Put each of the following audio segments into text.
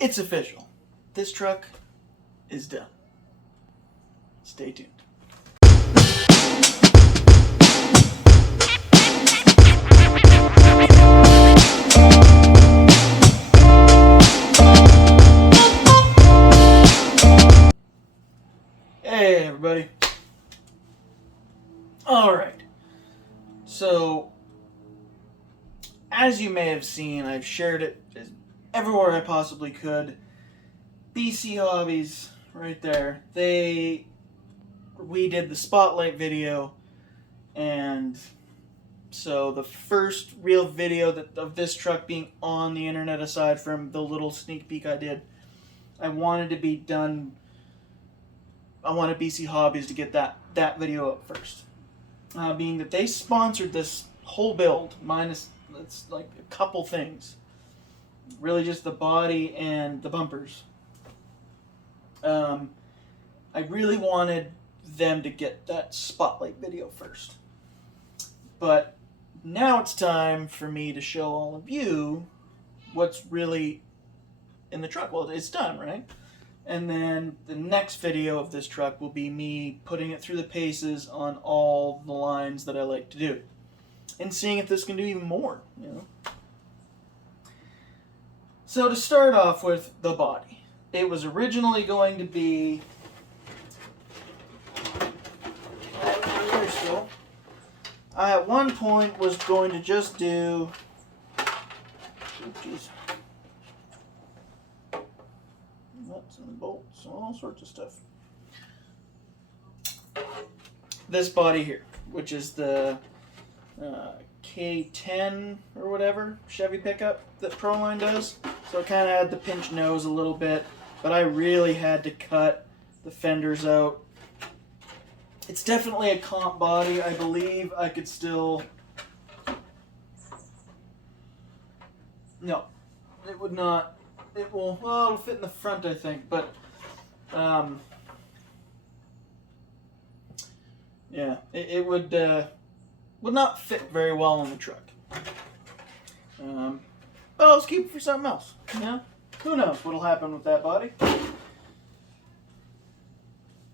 It's official. This truck is done. Stay tuned. Hey everybody. Alright. So, as you may have seen, I've shared it everywhere I possibly could. BC Hobbies, right there. We did the spotlight video, and so the first real video of this truck being on the internet, aside from the little sneak peek I did, I wanted to be done. I wanted BC Hobbies to get that video up first, being that they sponsored this whole build, minus it's like a couple things, really just the body and the bumpers. I really wanted them to get that spotlight video first, but now it's time for me to show all of you what's really in the truck. Well, it's done, right? And then the next video of this truck will be me putting it through the paces on all the lines that I like to do, and seeing if this can do even more, you know. So to start off with the body, it was originally going to be, I at one point was going to just do, nuts and bolts, all sorts of stuff. This body here, which is the K10 or whatever Chevy pickup that Proline does. So it kind of had the pinch nose a little bit, but I really had to cut the fenders out. It's definitely a comp body. I believe I could still... No, it would not. It will, well, it'll fit in the front, I think, but yeah, it would not fit very well on the truck. But let's keep it for something else. You know, who knows what'll happen with that body.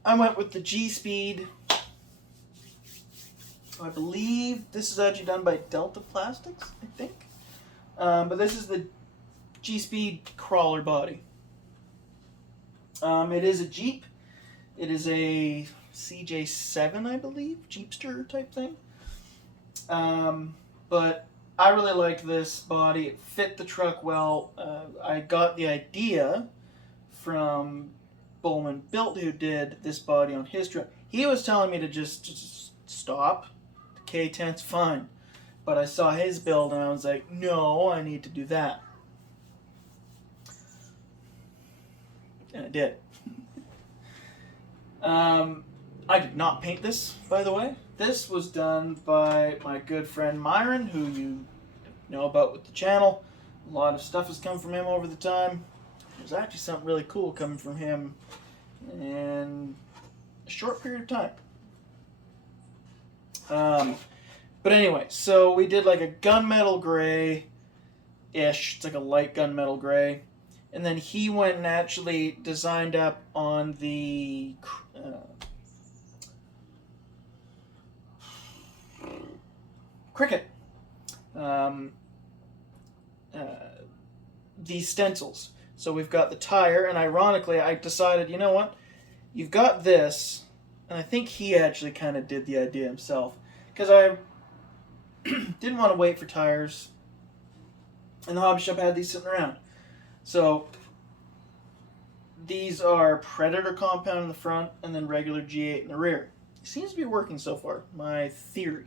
I went with the G-Speed. I believe this is actually done by Delta Plastics, I think. But this is the G-Speed crawler body. It is a Jeep. It is a CJ7, I believe, Jeepster type thing. But I really liked this body. It fit the truck well. I got the idea from Bullman Built, who did this body on his truck. He was telling me to just stop. The K10's fine. But I saw his build and I was like, no, I need to do that. And I did. I did not paint this, by the way. This was done by my good friend Myron, who you know about with the channel. A lot of stuff has come from him over the time. There's actually something really cool coming from him in a short period of time. But anyway, so we did like a gunmetal gray-ish. It's like a light gunmetal gray. And then he went and actually designed up on the Cricket. These stencils. So we've got the tire, and ironically I decided, you know what? You've got this, and I think he actually kind of did the idea himself. Because I didn't want to wait for tires, and the hobby shop had these sitting around. So these are Predator compound in the front and then regular G8 in the rear. It seems to be working so far, my theory.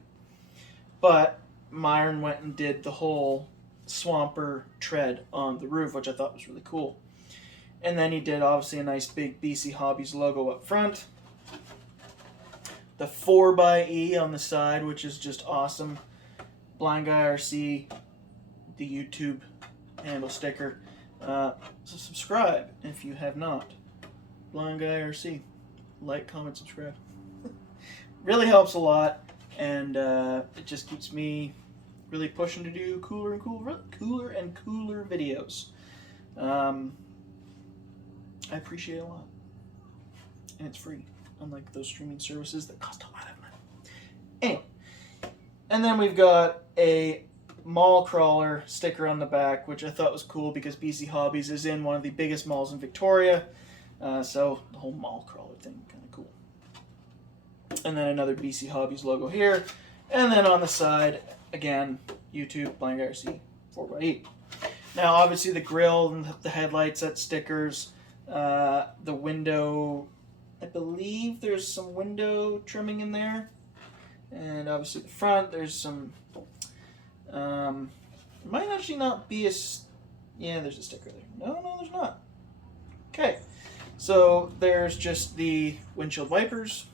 But Myron went and did the whole Swamper tread on the roof, which I thought was really cool. And then he did obviously a nice big BC Hobbies logo up front. The 4xe on the side, which is just awesome. Blind Guy RC, the YouTube handle sticker. So subscribe if you have not. Blind Guy RC. Like, comment, subscribe. Really helps a lot, and it just keeps me really pushing to do cooler and cooler videos. I appreciate it a lot. And it's free, unlike those streaming services that cost a lot of money. Anyway, and then we've got a mall crawler sticker on the back, which I thought was cool because BC Hobbies is in one of the biggest malls in Victoria. So the whole mall crawler thing, kind of cool. And then another BC Hobbies logo here. And then on the side, again, YouTube, Blank RC 4x8. Now, obviously, the grill and the headlights, that stickers. The window, I believe there's some window trimming in there. And obviously the front, there's some, it might actually not be a, yeah, there's a sticker there. No, there's not. Okay, so there's just the windshield wipers.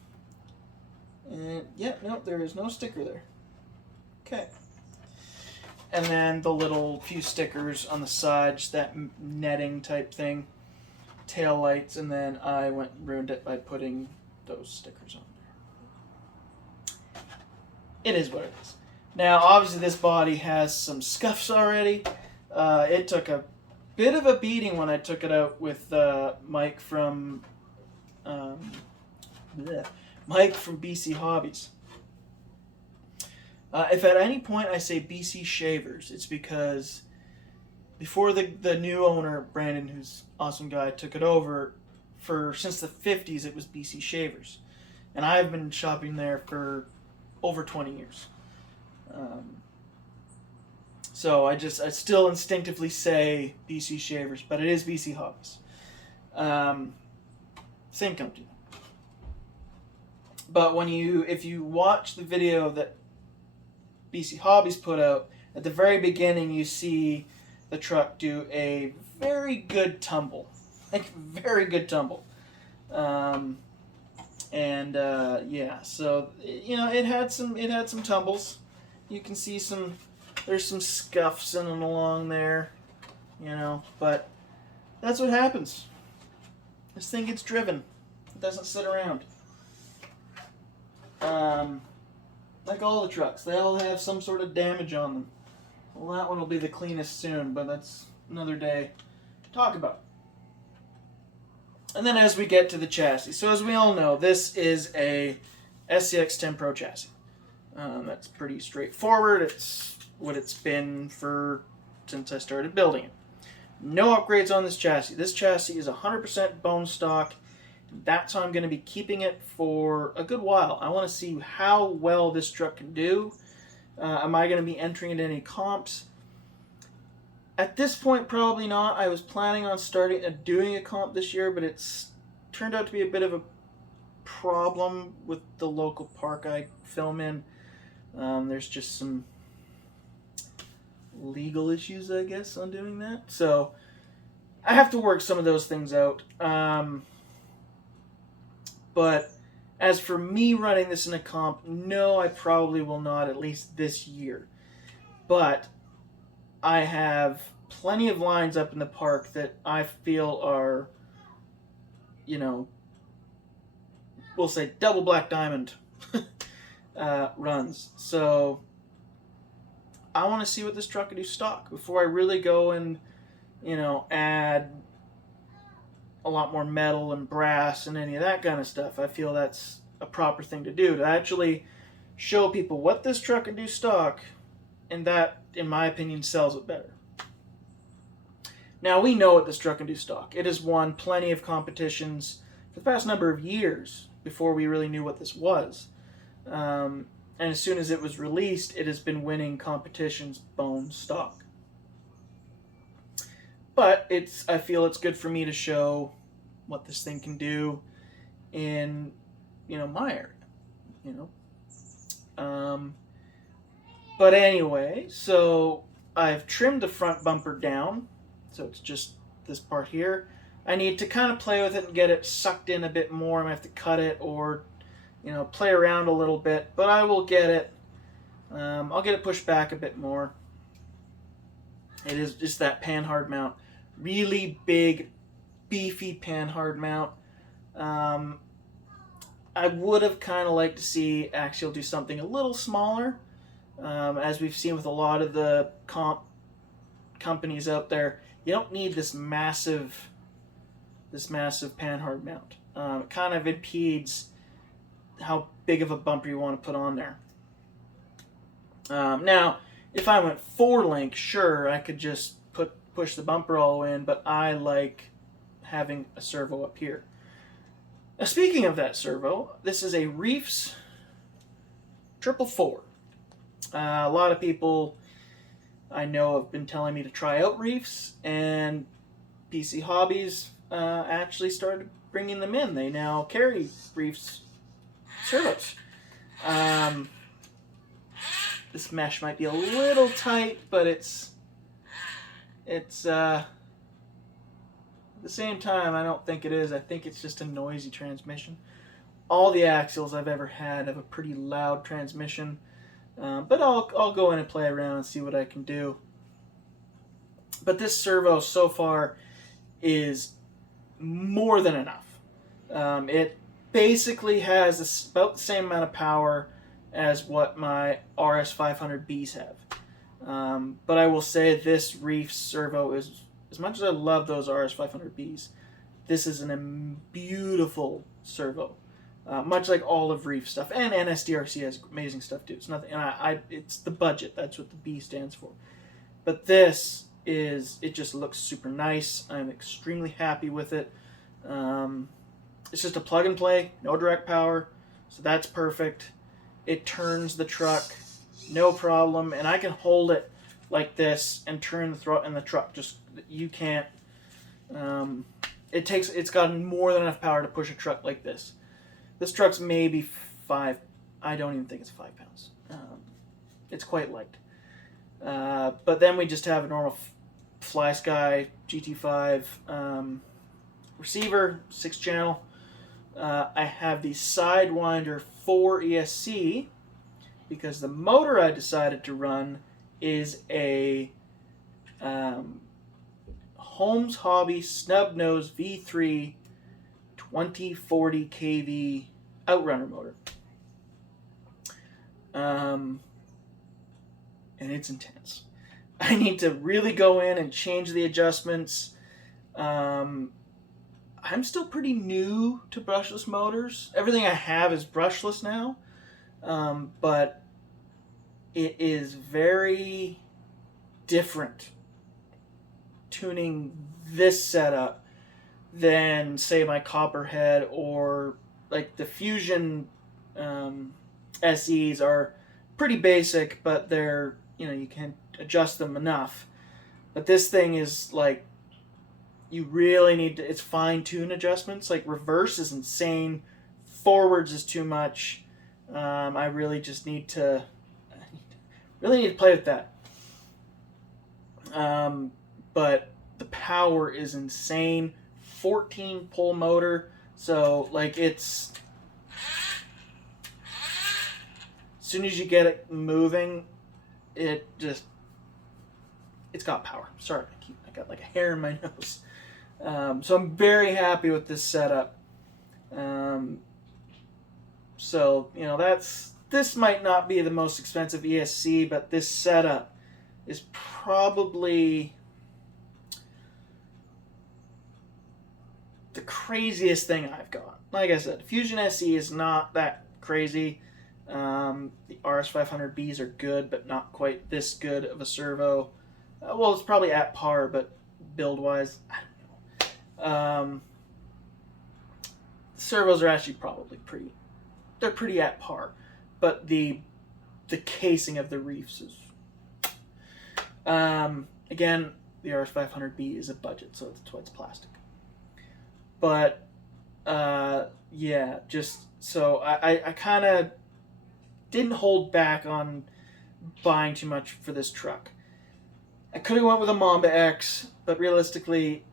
And yeah, no, there is no sticker there. Okay. And then the little few stickers on the side, just that netting type thing. Tail lights, and then I went and ruined it by putting those stickers on there. It is what it is. Now, obviously, this body has some scuffs already. It took a bit of a beating when I took it out with Mike from BC Hobbies. If at any point I say BC Shavers, it's because before the new owner, Brandon, who's an awesome guy, took it over, since the 50s, it was BC Shavers. And I've been shopping there for over 20 years. So I still instinctively say BC Shavers, but it is BC Hobbies. Same company. But if you watch the video that BC Hobbies put out, at the very beginning you see the truck do a very good tumble. Like, very good tumble. Yeah, so, you know, it had some tumbles. You can see there's some scuffs in and along there, you know, but that's what happens. This thing gets driven. It doesn't sit around. Like all the trucks, they all have some sort of damage on them. Well, that one will be the cleanest soon, but that's another day to talk about. And then as we get to the chassis, so as we all know, this is a SCX10 Pro chassis. That's pretty straightforward. It's what it's been since I started building it. No upgrades on this chassis. This chassis is 100% bone stock. That's how I'm going to be keeping it for a good while. I want to see how well this truck can do. Am I going to be entering it in any comps? At this point, probably not. I was planning on doing a comp this year, but it's turned out to be a bit of a problem with the local park I film in. There's just some legal issues, I guess, on doing that. So I have to work some of those things out. But as for me running this in a comp, no, I probably will not, at least this year. But I have plenty of lines up in the park that I feel are, you know, we'll say double black diamond runs. So I want to see what this truck can do stock before I really go and, you know, add a lot more metal and brass and any of that kind of stuff. I feel that's a proper thing to do, to actually show people what this truck can do stock, and that, in my opinion, sells it better. Now, we know what this truck can do stock. It has won plenty of competitions for the past number of years before we really knew what this was. And as soon as it was released, it has been winning competitions bone stock. But I feel it's good for me to show what this thing can do in, you know, my area, you know. But anyway, so I've trimmed the front bumper down, so it's just this part here. I need to kind of play with it and get it sucked in a bit more. I'm going to have to cut it or, you know, play around a little bit, but I will get it. I'll get it pushed back a bit more. It is just that pan-hard mount. Really big, beefy pan-hard mount. I would have kind of liked to see Axial do something a little smaller. As we've seen with a lot of the comp companies out there, you don't need this massive this massive panhard mount. It kind of impedes how big of a bumper you want to put on there. Now, if I went 4-link, sure, I could just push the bumper all the way in, but I like having a servo up here. Now, speaking of that servo, this is a Reefs 444. A lot of people I know have been telling me to try out Reefs, and BC Hobbies actually started bringing them in. They now carry Reefs servos. This mesh might be a little tight, but it's at the same time, I don't think it is. I think it's just a noisy transmission. All the Axials I've ever had have a pretty loud transmission, but I'll go in and play around and see what I can do. But this servo so far is more than enough. It basically has about the same amount of power as what my RS500Bs have. But I will say this Reef servo is, as much as I love those RS500Bs, this is a beautiful servo. Much like all of Reef stuff, and NSDRC has amazing stuff too. It's nothing, and it's the budget. That's what the B stands for. But this it just looks super nice. I'm extremely happy with it. It's just a plug and play, no direct power, so that's perfect. It turns the truck, no problem, and I can hold it like this and turn the throttle in the truck. Just you can't. It's got more than enough power to push a truck like this. This truck's maybe 5. I don't even think it's 5 pounds. It's quite light. But then we just have a normal flysky GT5 receiver, 6-channel. I have the Sidewinder 4 ESC because the motor I decided to run is a Holmes Hobbies snub nose V3 2040 kV outrunner motor. And it's intense. I need to really go in and change the adjustments. I'm still pretty new to brushless motors. Everything I have is brushless now, but it is very different tuning this setup than, say, my Copperhead or like the Fusion SEs are pretty basic, but they're, you can adjust them enough. But this thing is like, you really need to, it's fine-tune adjustments. Like reverse is insane, forwards is too much. I really just need to play with that. But the power is insane. 14 pole motor, so like as soon as you get it moving, it's got power. Sorry, I got like a hair in my nose. So I'm very happy with this setup. So this might not be the most expensive ESC, but this setup is probably the craziest thing I've got. Like I said, Fusion SE is not that crazy. The RS500Bs are good, but not quite this good of a servo. Well, it's probably at par, but build-wise, I don't know. Servos are actually probably they're pretty at par, but the casing of the Reefs is... again, the RS500B is a budget, so that's why it's plastic. But yeah, just so I kind of didn't hold back on buying too much for this truck. I could have went with a Mamba X, but realistically,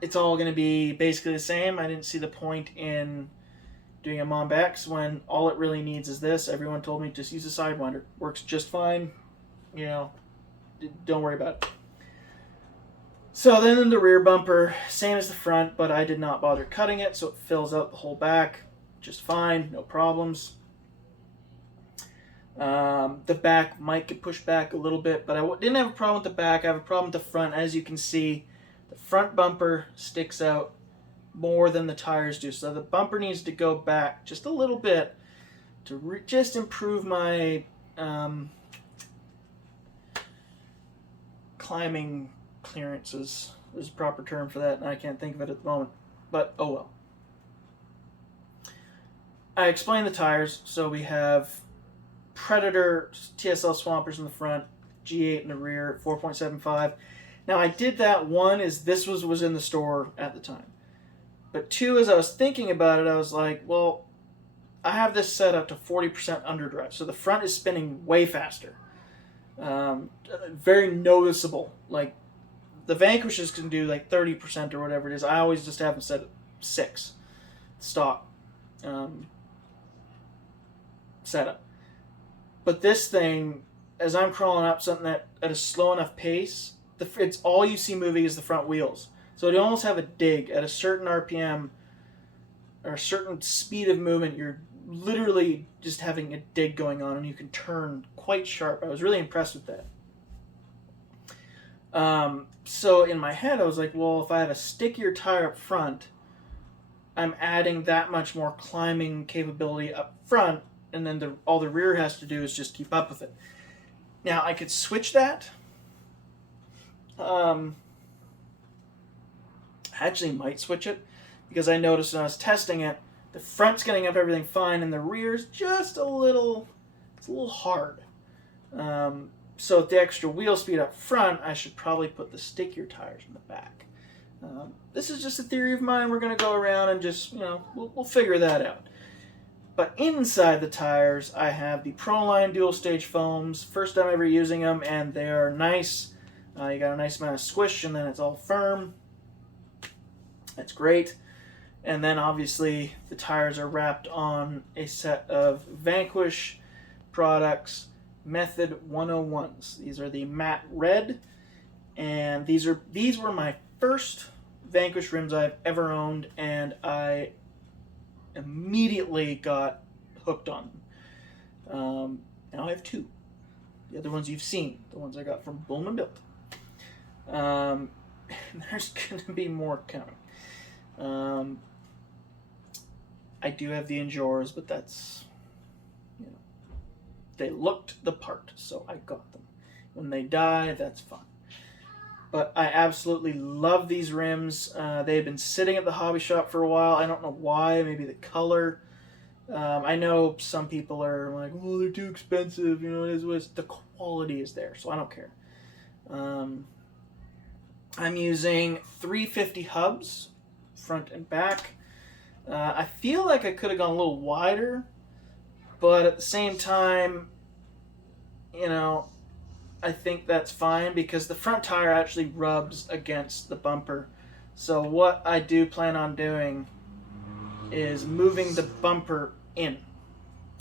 it's all going to be basically the same. I didn't see the point in doing a Mamba X when all it really needs is this. Everyone told me just use a Sidewinder. Works just fine. Don't worry about it. So then in the rear bumper, same as the front, but I did not bother cutting it, so it fills out the whole back just fine, no problems. The back might get pushed back a little bit, but I didn't have a problem with the back. I have a problem with the front. As you can see, the front bumper sticks out more than the tires do. So the bumper needs to go back just a little bit to just improve my climbing clearances. There's a proper term for that, and I can't think of it at the moment. But oh well. I explained the tires. So we have Predator TSL Swampers in the front, G8 in the rear, 4.75. Now I did that. One is this was in the store at the time. But two, as I was thinking about it, I was like, well, I have this set up to 40% underdrive. So the front is spinning way faster. Very noticeable. Like the Vanquishes can do like 30% or whatever it is. I always just have them set at 6 stock setup. But this thing, as I'm crawling up something that at a slow enough pace, it's all you see moving is the front wheels. So you almost have a dig at a certain RPM or a certain speed of movement. You're literally just having a dig going on, and you can turn quite sharp. I was really impressed with that. So in my head, I was like, well, if I have a stickier tire up front, I'm adding that much more climbing capability up front, and then all the rear has to do is just keep up with it. Now, I could switch that. I actually might switch it, because I noticed when I was testing it, the front's getting up everything fine, and the rear's just a little hard. So with the extra wheel speed up front, I should probably put the stickier tires in the back. This is just a theory of mine. We're going to go around and just, we'll figure that out. But inside the tires, I have the Proline dual stage foams. First time ever using them, and they are nice. You got a nice amount of squish, and then it's all firm. That's great. And then obviously the tires are wrapped on a set of Vanquish products, Method 101s. These are the matte red, and these were my first Vanquish rims I've ever owned, and I immediately got hooked on them. Now I have 2. The other ones you've seen, the ones I got from Bullman Built. There's going to be more coming. I do have the Enjoras, but that's, they looked the part, so I got them. When they die, that's fine. But I absolutely love these rims. They've been sitting at the hobby shop for a while. I don't know why. Maybe the color. I know some people are like, "Oh, they're too expensive." The quality is there, so I don't care. I'm using 350 hubs, front and back. I feel like I could have gone a little wider, but at the same time, I think that's fine because the front tire actually rubs against the bumper. So what I do plan on doing is moving the bumper in.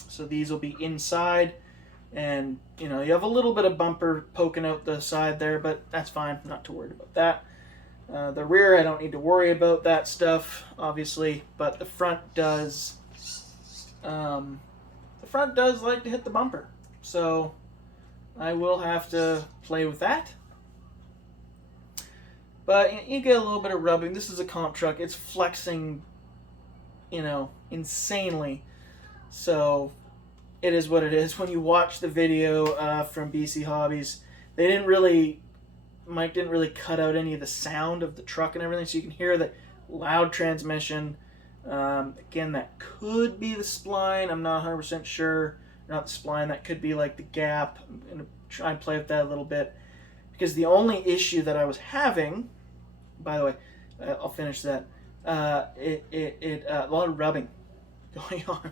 So these will be inside, and you have a little bit of bumper poking out the side there, but that's fine. I'm not too worried about that. The rear, I don't need to worry about that stuff, obviously, but the front does. The front does like to hit the bumper, so I will have to play with that. But you get a little bit of rubbing. This is a comp truck. It's flexing, insanely. So it is what it is. When you watch the video from BC Hobbies, Mike didn't really cut out any of the sound of the truck and everything, so you can hear the loud transmission. Again, that could be the spline. I'm not 100% sure. Not the spline. That could be like the gap. I'm going to try and play with that a little bit. Because the only issue that I was having, by the way, I'll finish that. A lot of rubbing going on.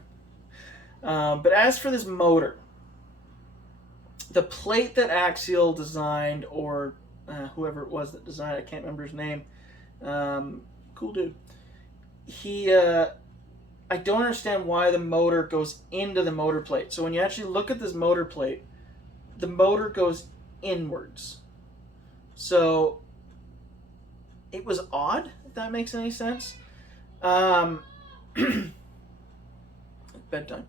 But as for this motor, the plate that Axial designed, or whoever it was that designed it, I can't remember his name. Cool dude. I don't understand why the motor goes into the motor plate. So when you actually look at this motor plate, the motor goes inwards. So it was odd, if that makes any sense. Bedtime.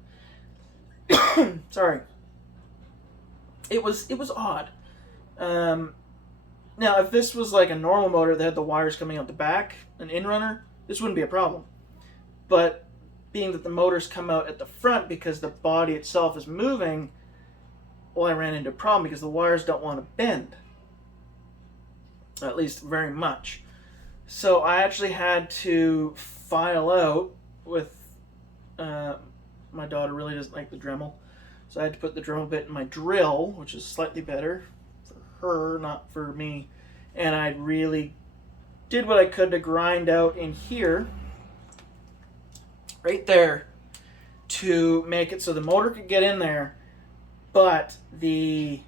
Sorry. It was odd. Now, if this was like a normal motor that had the wires coming out the back, an in-runner, this wouldn't be a problem. But being that the motors come out at the front because the body itself is moving, well, I ran into a problem because the wires don't want to bend. At least very much. So I actually had to file out with, my daughter really doesn't like the Dremel. So I had to put the Dremel bit in my drill, which is slightly better for her, not for me. And I really did what I could to grind out in here, right there, to make it so the motor could get in there, but the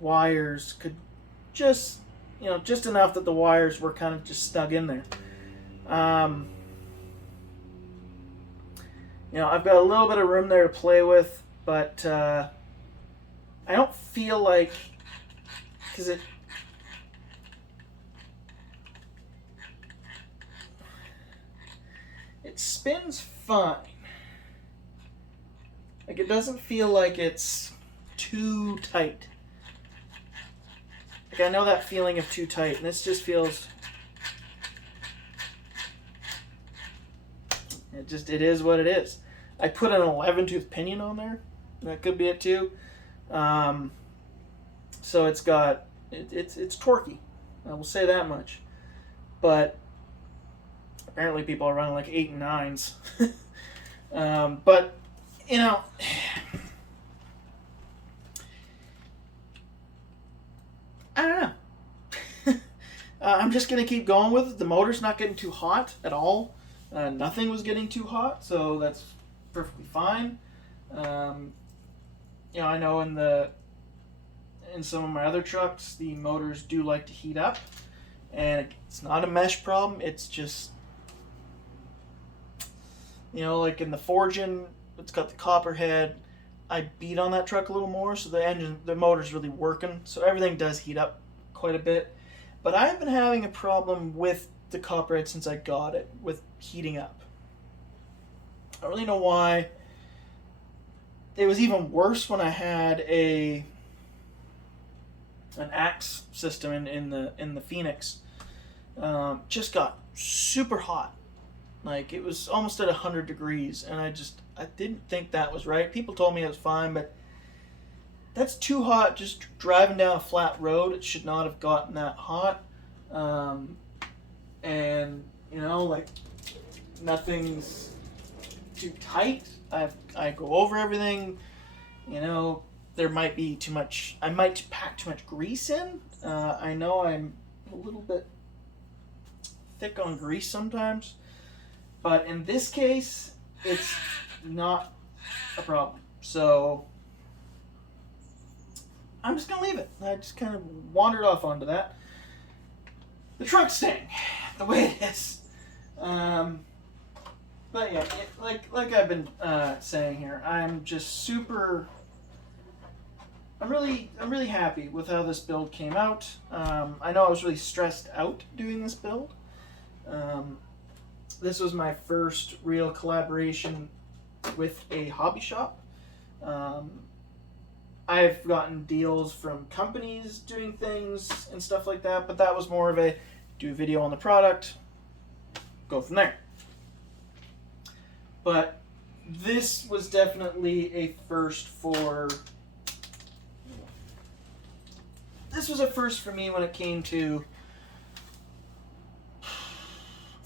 wires could just, you know, just enough that the wires were kind of just stuck in there. You know, I've got a little bit of room there to play with, but I don't feel like, because it spins fine. Like, it doesn't feel like it's too tight. Like, I know that feeling of too tight, and this just feels, it is what it is. I put an 11-tooth pinion on there. That could be it too. So it's got, it's torquey. I will say that much. But apparently people are running like 8 and 9s. But, you know, I don't know. I'm just going to keep going with it. The motor's not getting too hot at all. Nothing was getting too hot, so that's perfectly fine. You know, I know in some of my other trucks, the motors do like to heat up, and it's not a mesh problem. It's just, you know, like in the forging, it's got the copper head. I beat on that truck a little more, so the motor's really working, so everything does heat up quite a bit. But I've been having a problem with the copperhead since I got it, with heating up. I don't really know why. It was even worse when I had an Axe system in the Phoenix. Just got super hot. Like, it was almost at 100 degrees, and I didn't think that was right. People told me it was fine, but that's too hot just driving down a flat road. It should not have gotten that hot. And, you know, like, nothing's too tight. I go over everything. You know, there might be too much, I might pack too much grease in. I know I'm a little bit thick on grease sometimes, but in this case, it's not a problem. So I'm just gonna leave it. I just kind of wandered off onto that. The truck's staying the way it is. But yeah, like I've been saying here, I'm just super. I'm really happy with how this build came out. I know I was really stressed out doing this build. This was my first real collaboration with a hobby shop. I've gotten deals from companies doing things and stuff like that, but that was more of a do a video on the product, go from there. But this was definitely a first for... This was a first for me when it came to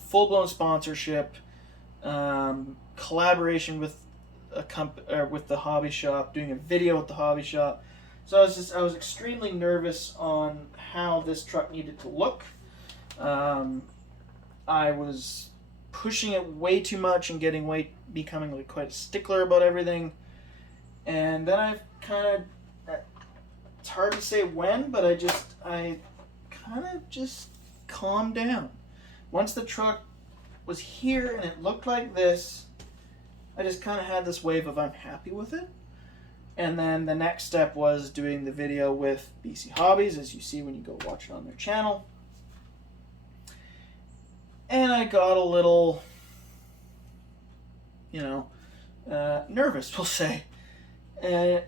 full-blown sponsorship, collaboration with with the hobby shop, doing a video with the hobby shop. So I was extremely nervous on how this truck needed to look. I was pushing it way too much and becoming like quite a stickler about everything. And then I've kind of, it's hard to say when, but I kind of just calmed down. Once the truck was here and it looked like this, I just kind of had this wave of I'm happy with it. And then the next step was doing the video with BC Hobbies, as you see when you go watch it on their channel. And I got a little, you know, nervous, we'll say. And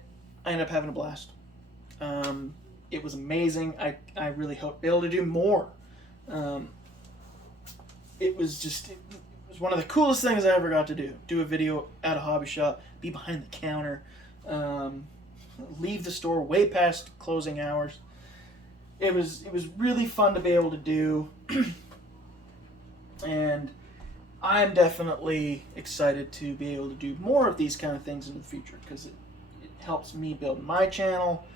I ended up having a blast. It was amazing. I really hope to be able to do more. It was one of the coolest things I ever got to do. Do a video at a hobby shop, be behind the counter, leave the store way past closing hours. It was really fun to be able to do, and I'm definitely excited to be able to do more of these kind of things in the future, because it helps me build my channel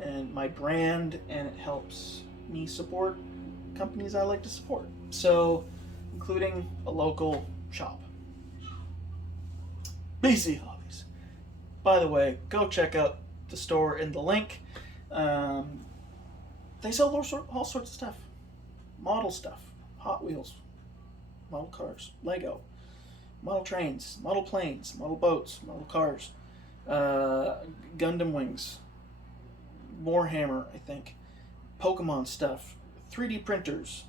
and my brand, and it helps me support companies I like to support. So, including a local shop, BC Hobbies. By the way, go check out the store in the link. They sell all sorts of stuff. Model stuff, Hot Wheels, model cars, Lego, model trains, model planes, model boats, model cars, Gundam wings, Warhammer, I think, Pokemon stuff, 3D printers,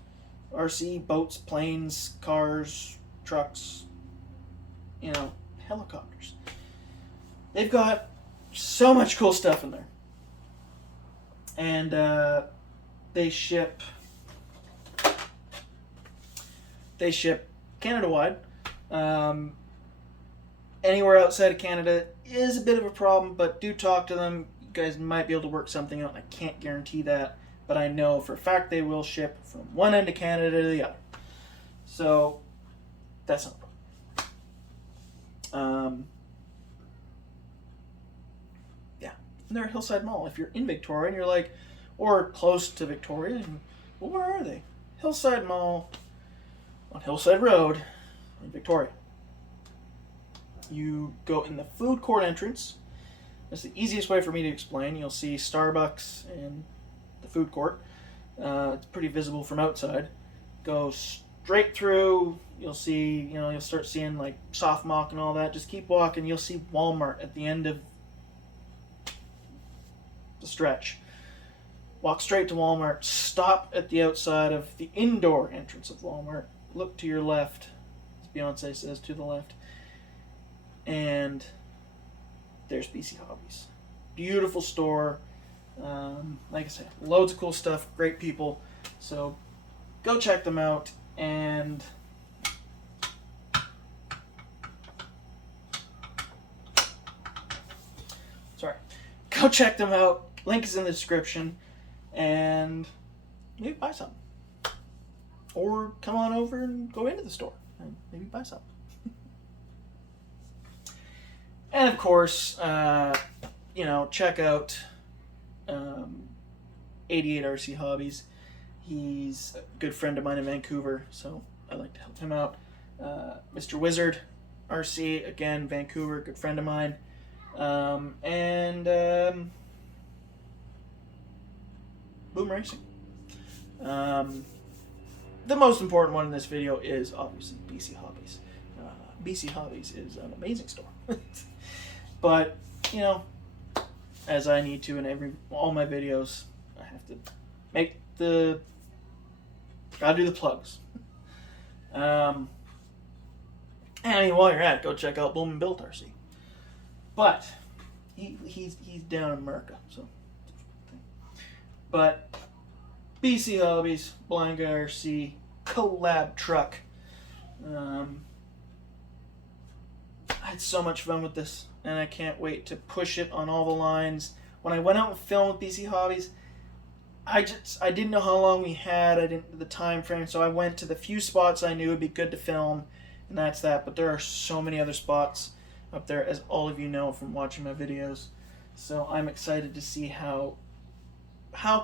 RC, boats, planes, cars, trucks, you know, helicopters. They've got so much cool stuff in there. And they ship Canada-wide. Anywhere outside of Canada is a bit of a problem, but do talk to them. You guys might be able to work something out. I can't guarantee that, but I know for a fact they will ship from one end of Canada to the other. So that's not a problem. Yeah, and they're at Hillside Mall. If you're in Victoria and you're like, or close to Victoria, and, well, where are they? Hillside Mall on Hillside Road in Victoria. You go in the food court entrance. That's the easiest way for me to explain. You'll see Starbucks in the food court. It's pretty visible from outside. Go straight through. You'll see, you'll start seeing like Soft Mock and all that. Just keep walking. You'll see Walmart at the end of the stretch. Walk straight to Walmart. Stop at the outside of the indoor entrance of Walmart. Look to your left, as Beyonce says, to the left. And there's BC Hobbies. Beautiful store. Like I said, loads of cool stuff, great people. So go check them out, and go check them out. Link is in the description, and maybe buy something. Or come on over and go into the store and maybe buy something. And of course, check out 88 RC Hobbies. He's a good friend of mine in Vancouver, so I like to help him out. Mr. Wizard RC, again, Vancouver, good friend of mine. BoomRacing. The most important one in this video is obviously BC Hobbies. BC Hobbies is an amazing store. But, as I need to in all my videos, I have to gotta do the plugs. And while you're at it, go check out Bullman Built Rc. But he's down in America, so. But BC Hobbies, Blind Guy RC, collab truck. I had so much fun with this, and I can't wait to push it on all the lines. When I went out and filmed with BC Hobbies, I didn't know how long we had. I didn't the time frame, so I went to the few spots I knew would be good to film, and that's that. But there are so many other spots up there, as all of you know from watching my videos. So I'm excited to see how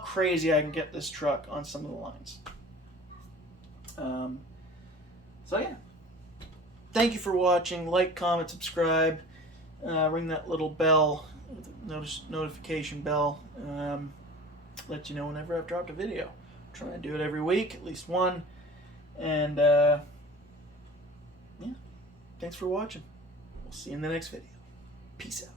crazy I can get this truck on some of the lines. So yeah. Thank you for watching. Like, comment, subscribe. Ring that little bell, notification bell. Let you know whenever I've dropped a video. Try and do it every week, at least one. And yeah, thanks for watching. We'll see you in the next video. Peace out.